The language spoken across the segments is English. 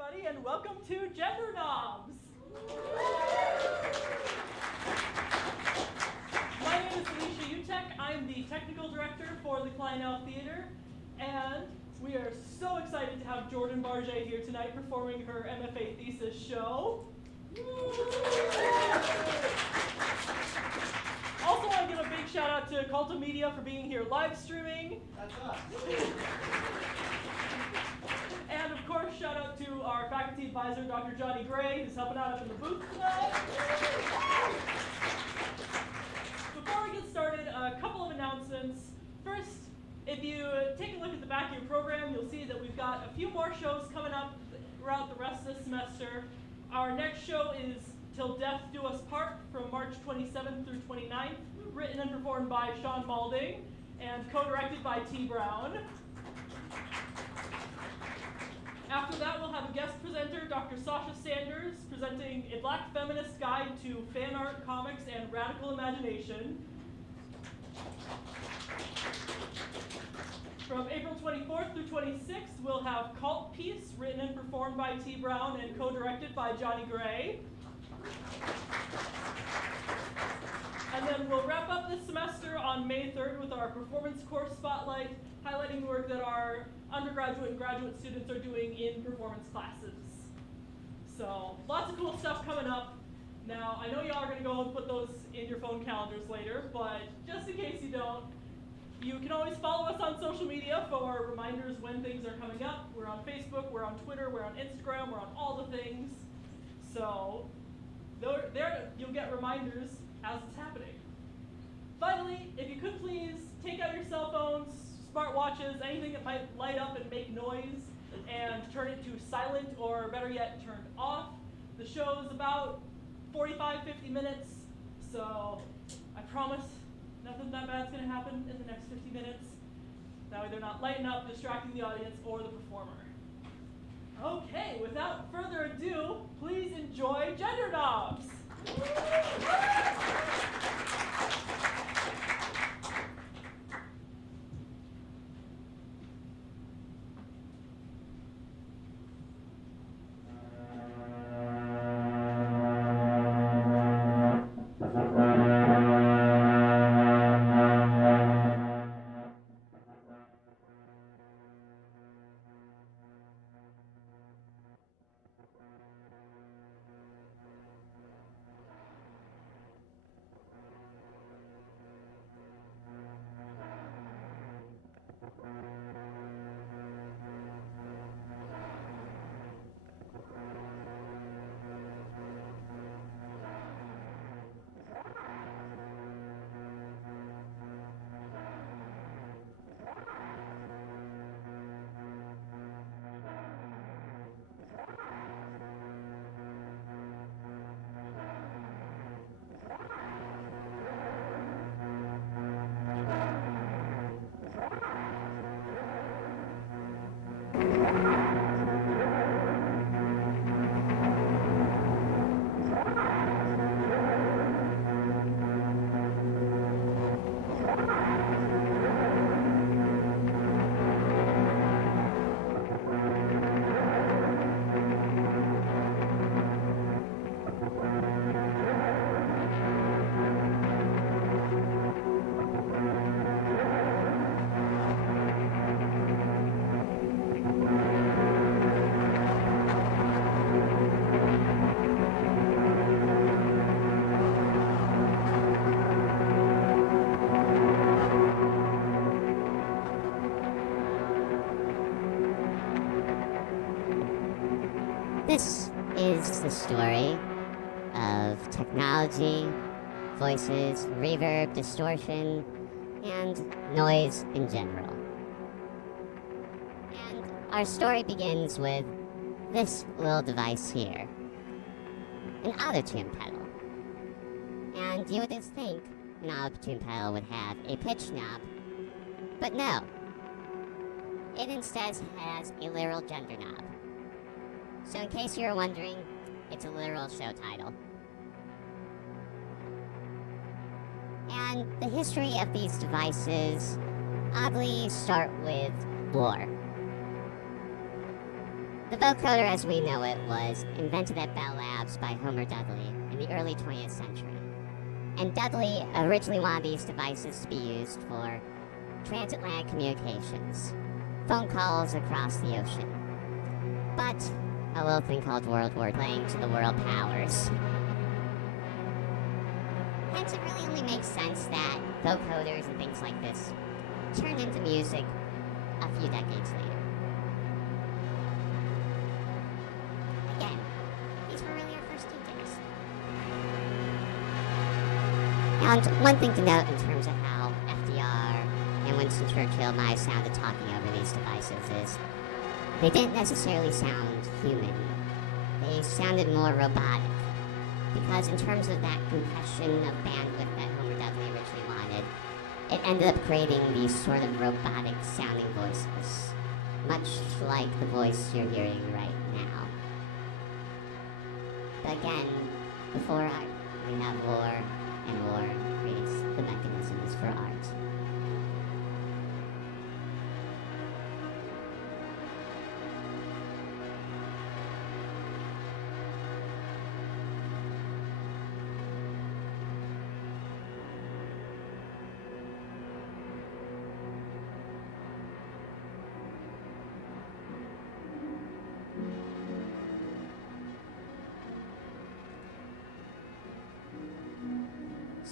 everybody, and welcome to Gender Knobs. My name is Alicia Utek. I'm the technical director for the Kleinau Theater, and we are so excited to have Jordan Bardget here tonight performing her MFA thesis show. Also, I want to give a big shout out to Culta Media for being here live streaming. That's us. And of course, shout out to our faculty advisor, Dr. Johnny Gray, who's helping out up in the booth tonight. Before we get started, a couple of announcements. First, if you take a look at the back of your program, you'll see that we've got a few more shows coming up throughout the rest of the semester. Our next show is Till Death Do Us Part from March 27th through 29th, written and performed by Sean Malding and co-directed by T. Brown. After that, we'll have a guest presenter, Dr. Sasha Sanders, presenting A Black Feminist Guide to Fan Art, Comics, and Radical Imagination. From April 24th through 26th, we'll have Cult Piece, written and performed by T. Brown and co-directed by Johnny Gray. And then we'll wrap up this semester on May 3rd with our performance course spotlight, highlighting the work that our undergraduate and graduate students are doing in performance classes. So lots of cool stuff coming up. Now, I know y'all are going to go and put those in your phone calendars later, but just in case you don't, you can always follow us on social media for reminders when things are coming up. We're on Facebook, we're on Twitter, we're on Instagram, we're on all the things. So there you'll get reminders as it's happening. Finally, if you could please take out your cell phones, smartwatches, anything that might light up and make noise, and turn it to silent, or better yet, turned off. The show is about 45, 50 minutes, so I promise nothing that bad's going to happen in the next 50 minutes. That way they're not lighting up, distracting the audience or the performer. Okay, without further ado, please enjoy Gender Knobs. This is the story of technology, voices, reverb, distortion, and noise in general. And our story begins with this little device here, an auto-tune pedal. And you would just think an auto-tune pedal would have a pitch knob, but no. It instead has a literal gender knob. So in case you're wondering, it's a literal show title. And the history of these devices oddly start with lore. The vocoder as we know it was invented at Bell Labs by Homer Dudley in the early 20th century. And Dudley originally wanted these devices to be used for transatlantic communications, phone calls across the ocean. But a little thing called World War playing to the world powers. Hence it really only makes sense that vocoders and things like this turned into music a few decades later. Again, these were really our first teachers. And one thing to note in terms of how FDR and Winston Churchill might have sounded talking over these devices is they didn't necessarily sound human. They sounded more robotic. Because in terms of that compression of bandwidth that Homer Dudley originally wanted, it ended up creating these sort of robotic sounding voices, much like the voice you're hearing right now. But again, before art, we have war, and war creates the mechanisms for art.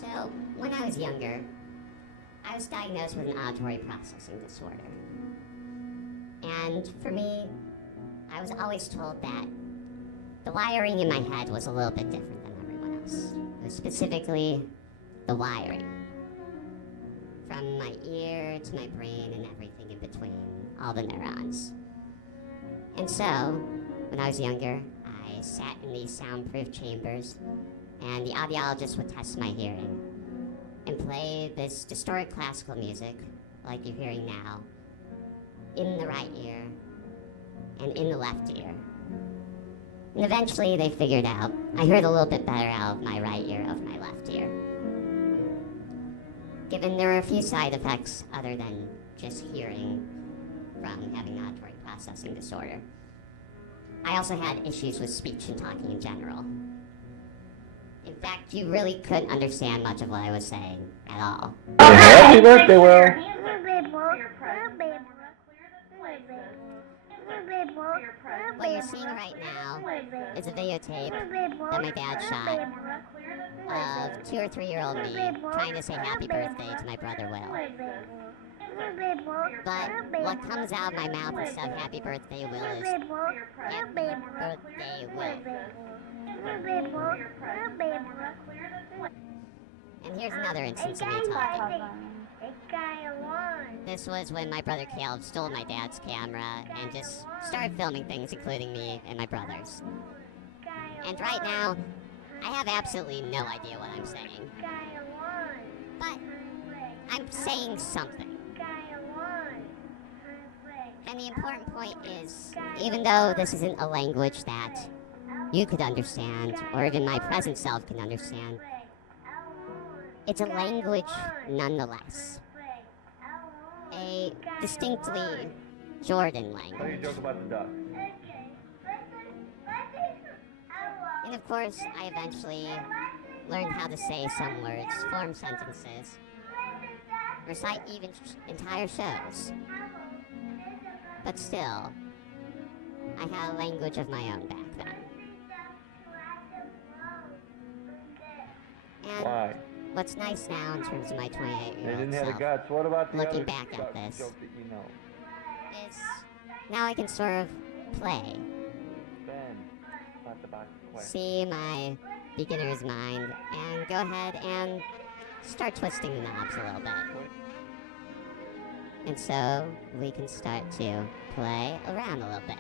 So, when I was younger, I was diagnosed with an auditory processing disorder. And for me, I was always told that the wiring in my head was a little bit different than everyone else. It was specifically the wiring. From my ear to my brain and everything in between, all the neurons. And so, when I was younger, I sat in these soundproof chambers and the audiologist would test my hearing and play this distorted classical music, like you're hearing now, in the right ear and in the left ear. And eventually they figured out I heard a little bit better out of my right ear of my left ear. Given there were a few side effects other than just hearing from having an auditory processing disorder. I also had issues with speech and talking in general. In fact, you really couldn't understand much of what I was saying at all. Happy birthday, Will. What you're seeing right now is a videotape that my dad shot of 2 or 3-year-old me trying to say happy birthday to my brother Will. But what comes out of my mouth instead of happy birthday Will is happy birthday Will. And here's another instance of me talking. This was when my brother Caleb stole my dad's camera and just started filming things, including me and my brothers. And right now, I have absolutely no idea what I'm saying. But I'm saying something. And the important point is, even though this isn't a language that you could understand, or even my present self can understand, it's a language nonetheless. A distinctly Jordan How do you language. joke about the duck? And of course, I eventually learned how to say some words, form sentences, recite even entire shows. But still, I had a language of my own back then. And Why? what's nice now in terms of my They 28-year-old didn't have the self guts. What about the looking other back at this. joke that you know? is now I can sort of play, Ben, not the box of questions. see my beginner's mind, and go ahead and start twisting the knobs a little bit. And so we can start to play around a little bit.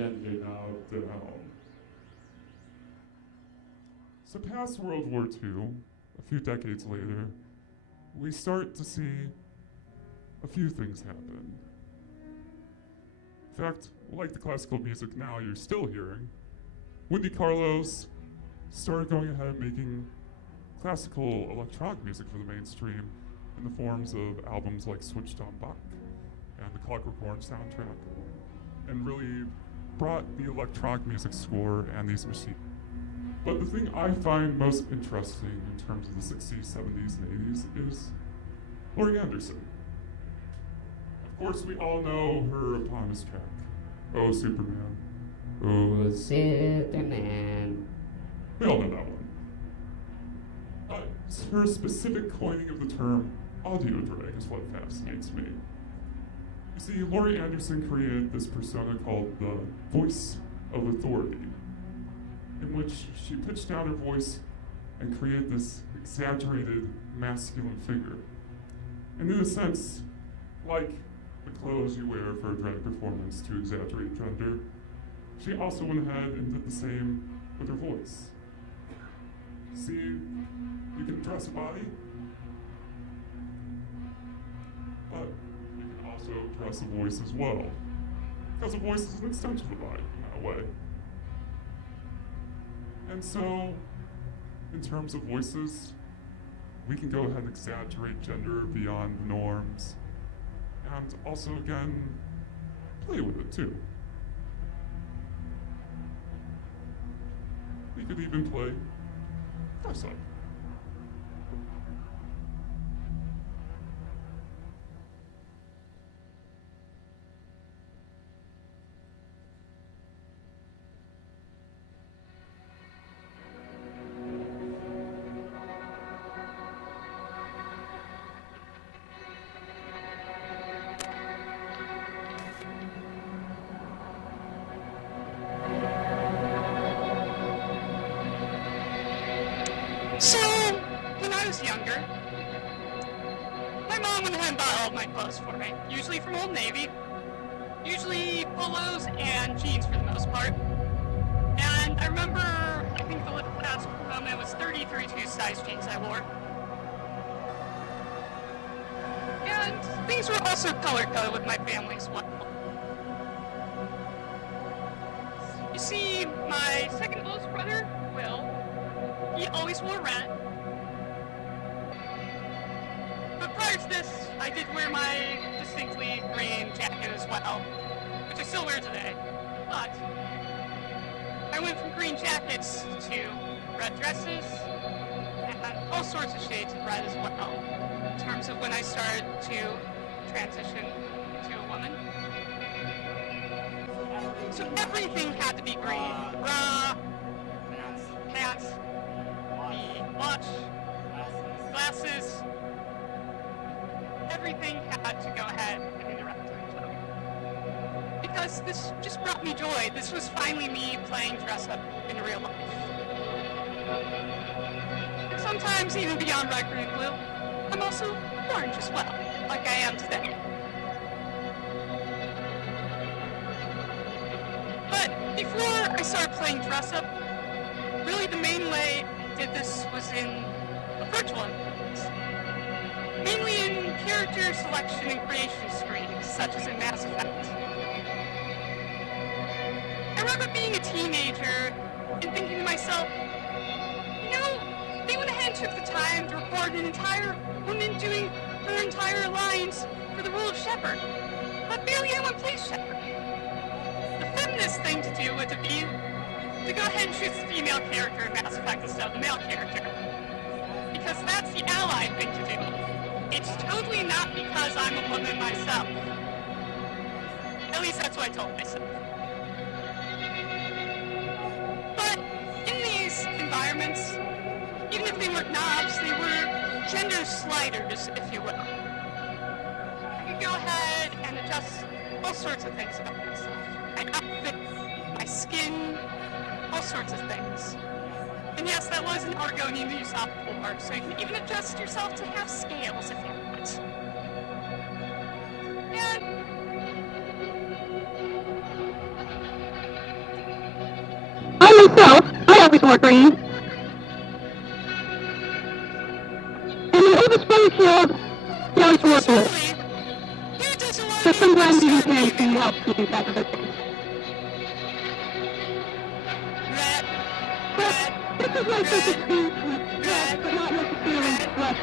gender now down. So past World War II, a few decades later, we start to see a few things happen. In fact, like the classical music now you're still hearing, Wendy Carlos started going ahead making classical electronic music for the mainstream in the forms of albums like Switched on Bach and the Clockwork Orange soundtrack, and really brought the electronic music score and these machines. But the thing I find most interesting in terms of the 60s, 70s, and 80s is Laurie Anderson. Of course, we all know her eponymous track, Oh Superman. Oh Superman. We all know that one. But her specific coining of the term audio drag is what fascinates me. You see, Laurie Anderson created this persona called the voice of authority, in which she pitched down her voice and created this exaggerated masculine figure. And in a sense, like the clothes you wear for a drag performance to exaggerate gender, she also went ahead and did the same with her voice. See, you can dress a body, but you can also dress a voice as well, because a voice is an extension of the body in that way. And so, in terms of voices, we can go ahead and exaggerate gender beyond the norms, and also, again, play with it too. We could even play dress up. So, when I was younger, my mom went ahead and bought all of my clothes for me, usually from Old Navy, usually polos and jeans for the most part. And I remember, I think the last moment was 30-32 size jeans I wore. And things were also color-coded with my family as well. You see, my second oldest brother, Will, he always wore red. But prior to this, I did wear my distinctly green jacket as well, which I still wear today. But I went from green jackets to red dresses and all sorts of shades of red as well, in terms of when I started to transition to a woman. So everything had to be green. Bra, pants, the watch, glasses, everything had to go ahead and be the right time. Because this just brought me joy. This was finally me playing dress up in real life. And sometimes even beyond red, green, and blue, I'm also orange as well, like I am today. But before I started playing dress up, really the main way I did this was in a virtual environment. Mainly in character selection and creation screens, such as in Mass Effect. I remember being a teenager and thinking to myself, you know, they went ahead and took the time to record an entire woman doing her entire lines for the role of Shepard. But barely anyone plays Shepard. The feminist thing to do would be to go ahead and choose the female character in Mass Effect instead of the male character. Because that's the allied thing to do. It's totally not because I'm a woman myself. At least that's what I told myself. But in these environments, even if they weren't knobs, they were gender sliders, if you will. I could go ahead and adjust all sorts of things about myself. My outfit, my skin, all sorts of things. And yes, that was an Argonian you saw before, so you can even adjust yourself to have scales if you want. And Sophie's more green. And the Avis Springfield, John's working with. So sometimes you can help keep track of those things. But this is my first experience with red, but not necessarily dressed up.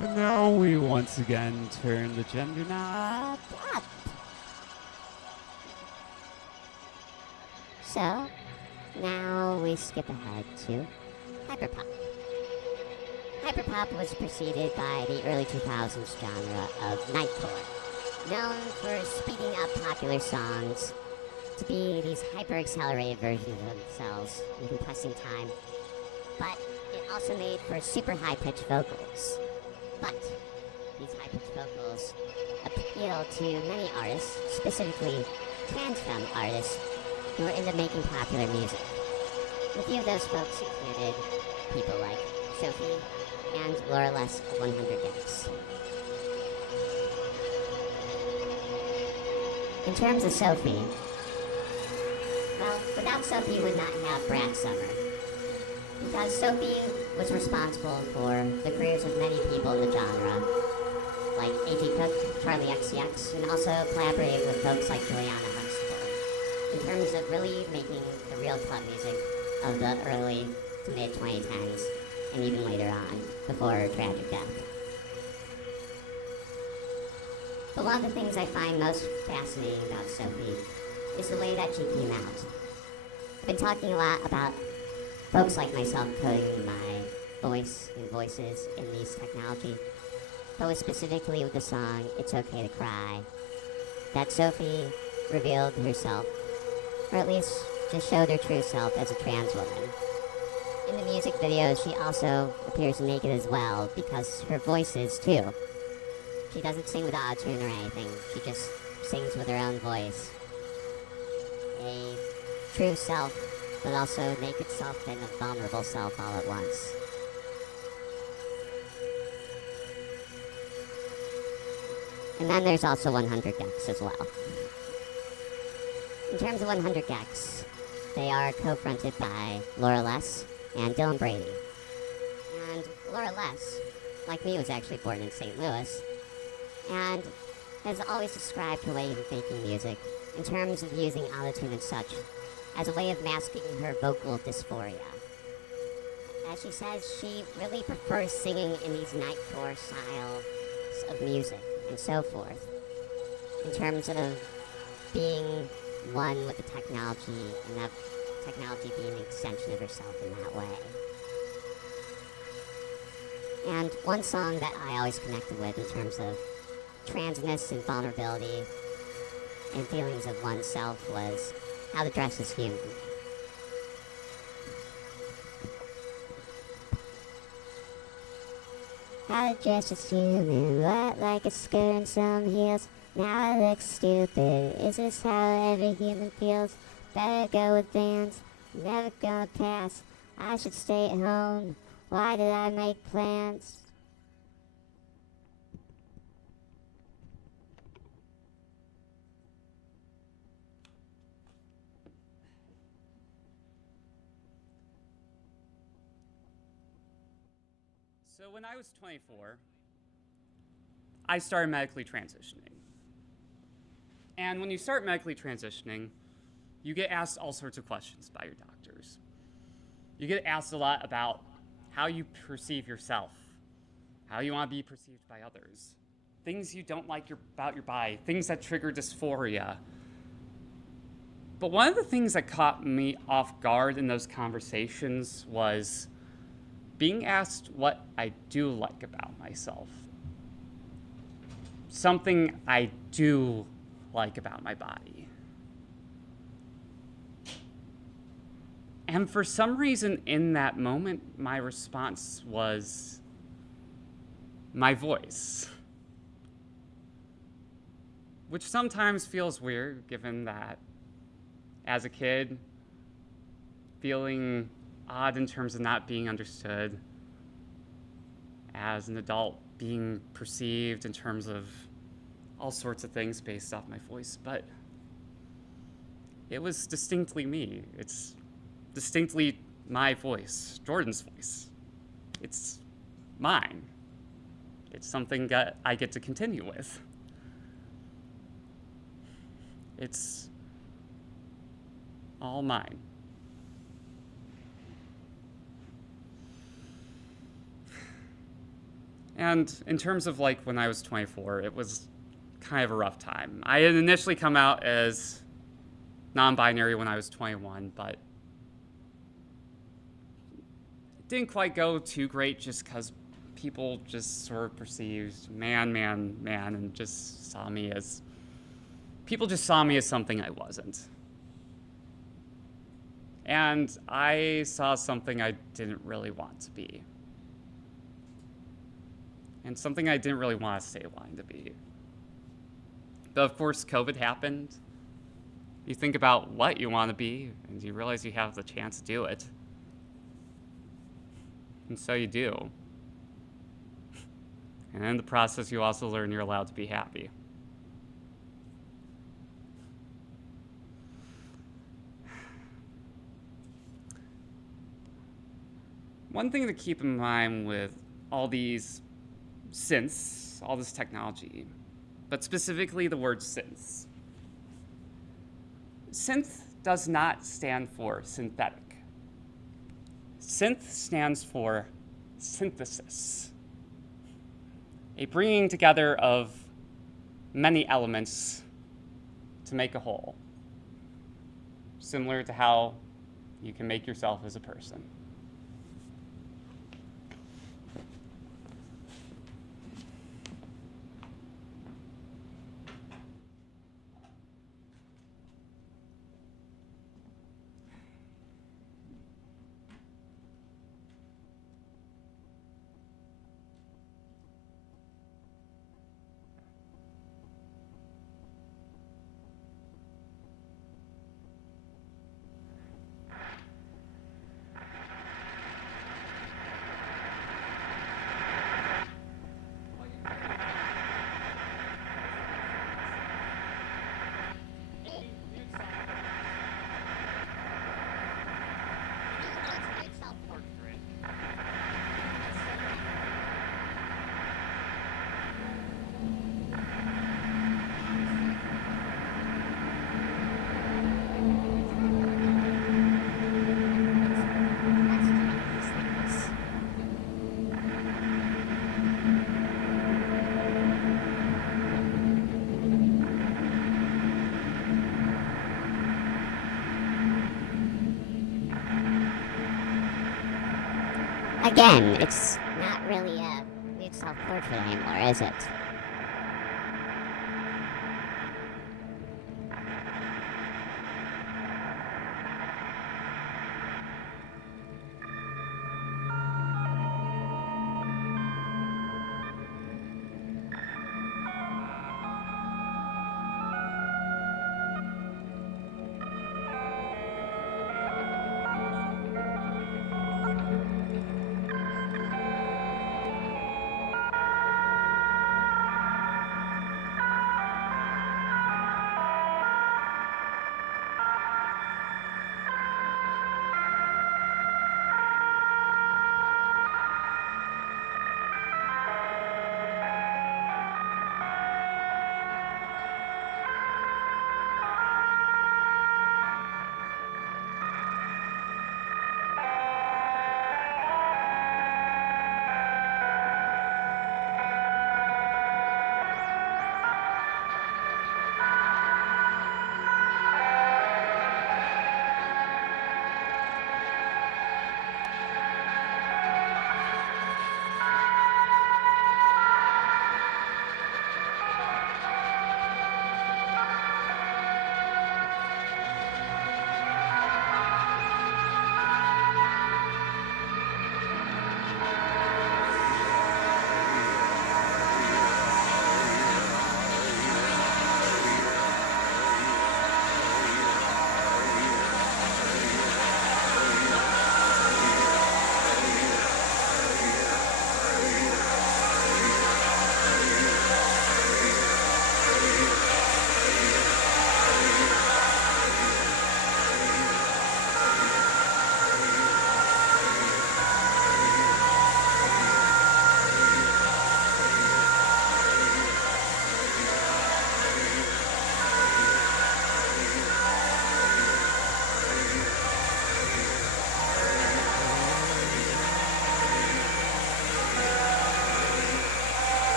And now we once again turn the gender knob up. So, now we skip ahead to hyperpop. Hyperpop was preceded by the early 2000s genre of nightcore, known for speeding up popular songs to be these hyper-accelerated versions of themselves and compressing time. But it also made for super high-pitched vocals. But these high-pitched vocals appeal to many artists, specifically trans femme artists, who are into making popular music. A few of those folks included people like Sophie and Laura Less of 100 Decks. In terms of Sophie, well, without Sophie you would not have Brad Summer. Because Sophie was responsible for the careers of many people in the genre, like A.G. Cook, Charlie XCX, and also collaborated with folks like Juliana Huxtable, in terms of really making the real club music of the early to mid-2010s, and even later on, before her tragic death. But one of the things I find most fascinating about Sophie is the way that she came out. I've been talking a lot about folks like myself coding my voice and voices in these technology, but specifically with the song It's Okay to Cry, that Sophie revealed herself, or at least just showed her true self as a trans woman. In the music videos, she also appears naked as well, because her voice is too. She doesn't sing with auto-tune or anything, she just sings with her own voice. A true self but also naked self and a vulnerable self all at once. And then there's also 100 gecs as well. In terms of 100 gecs, they are co-fronted by Laura Less and Dylan Brady. And Laura Less, like me, was actually born in St. Louis, and has always described her way of making music in terms of using autotune and such as a way of masking her vocal dysphoria. As she says, she really prefers singing in these nightcore styles of music and so forth, in terms of being one with the technology and that technology being an extension of herself in that way. And one song that I always connected with in terms of transness and vulnerability and feelings of oneself was How to Dress as Human. How to dress as human, what like a skirt and some heels. Now I look stupid, is this how every human feels? Better go with Vans, never gonna pass. I should stay at home, why did I make plans? So when I was 24, I started medically transitioning. And when you start medically transitioning, you get asked all sorts of questions by your doctors. You get asked a lot about how you perceive yourself, how you want to be perceived by others, things you don't like about your body, things that trigger dysphoria. But one of the things that caught me off guard in those conversations was being asked what I do like about myself. Something I do like about my body. And for some reason in that moment, my response was my voice. Which sometimes feels weird, given that as a kid, feeling odd in terms of not being understood, as an adult being perceived in terms of all sorts of things based off my voice, but it was distinctly me. It's distinctly my voice, Jordan's voice. It's mine. It's something that I get to continue with. It's all mine. And in terms of like when I was 24, it was kind of a rough time. I had initially come out as non-binary when I was 21, but it didn't quite go too great just because people just sort of perceived man, and just saw me as, people just saw me as something I wasn't. And I saw something I didn't really want to be. And something I didn't really want to stay aligned to be. But of course, COVID happened. You think about what you want to be, and you realize you have the chance to do it. And so you do. And in the process, you also learn you're allowed to be happy. One thing to keep in mind with all these synths, all this technology, but specifically the word synths. Synth does not stand for synthetic. Synth stands for synthesis, a bringing together of many elements to make a whole, similar to how you can make yourself as a person. Again, it's not really a nude self-portrait anymore, is it?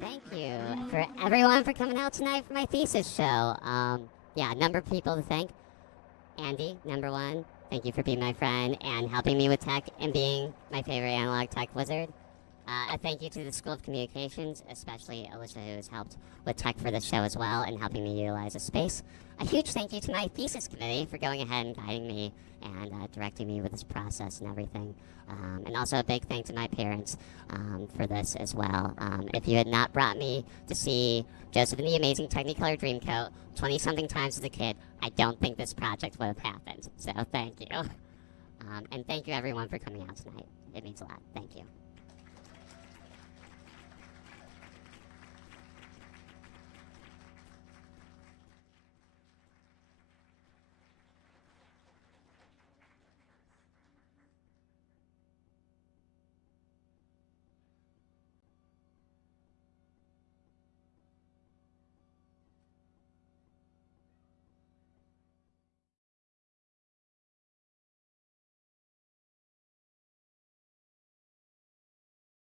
Thank you for everyone for coming out tonight for my thesis show. Yeah, a number of people to thank. Andy, number one. Thank you for being my friend and helping me with tech and being my favorite analog tech wizard. A thank you to the School of Communications, especially Alicia, who has helped with tech for this show as well and helping me utilize the space. A huge thank you to my thesis committee for going ahead and guiding me and directing me with this process and everything. And also a big thank to my parents for this as well. If you had not brought me to see Joseph in the Amazing Technicolor Dreamcoat 20-something times as a kid, I don't think this project would have happened. So thank you. And thank you everyone for coming out tonight. It means a lot. Thank you.